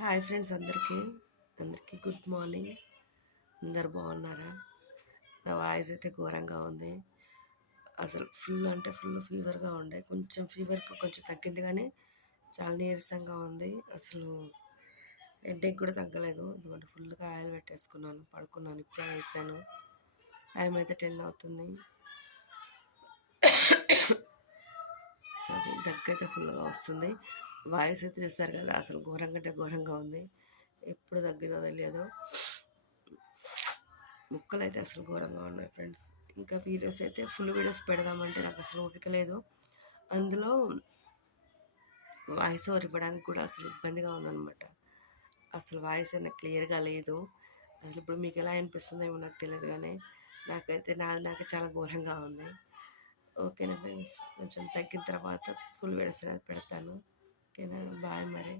Hi friends, అందరికీ good morning. అందరు బాగున్నారా? నా వాయిస్ అయితే ఘోరంగా ఉంది. అసలు ఫుల్ అంటే ఫుల్ ఫీవర్గా ఉండే. కొంచెం ఫీవర్ ఇప్పుడు కొంచెం తగ్గింది, కానీ చాలా నీరసంగా ఉంది. అసలు హెడేక్ కూడా తగ్గలేదు. ఎందుకంటే ఫుల్గా ఆయిల్ పెట్టేసుకున్నాను, పడుకున్నాను. ఇప్పుడే వేసాను. టైం అయితే 10 అవుతుంది. సారీ, దగ్గు అయితే ఫుల్గా వస్తుంది. వాయిస్ అయితే చూస్తారు కదా, అసలు ఘోరంగా అంటే ఘోరంగా ఉంది. ఎప్పుడు తగ్గిందో తెలియదు. ముక్కలు అయితే అసలు ఘోరంగా ఉన్నాయి ఫ్రెండ్స్. ఇంకా వీడియోస్ అయితే ఫుల్ వీడియోస్ పెడదామంటే నాకు అసలు ఓపిక లేదు. అందులో వాయిస్ ఓవర్ ఇవ్వడానికి కూడా అసలు ఇబ్బందిగా ఉందన్నమాట. అసలు వాయిస్ అయినా క్లియర్గా లేదు. అసలు ఇప్పుడు మీకు ఎలా అనిపిస్తుందో ఏమో నాకు తెలియదు, కానీ నాకైతే నాకు చాలా ఘోరంగా ఉంది. ఓకేనా ఫ్రెండ్స్, కొంచెం తగ్గిన తర్వాత ఫుల్ వీడియోస్ అనేది పెడతాను. ఓకేనా, బాయ్ మరి.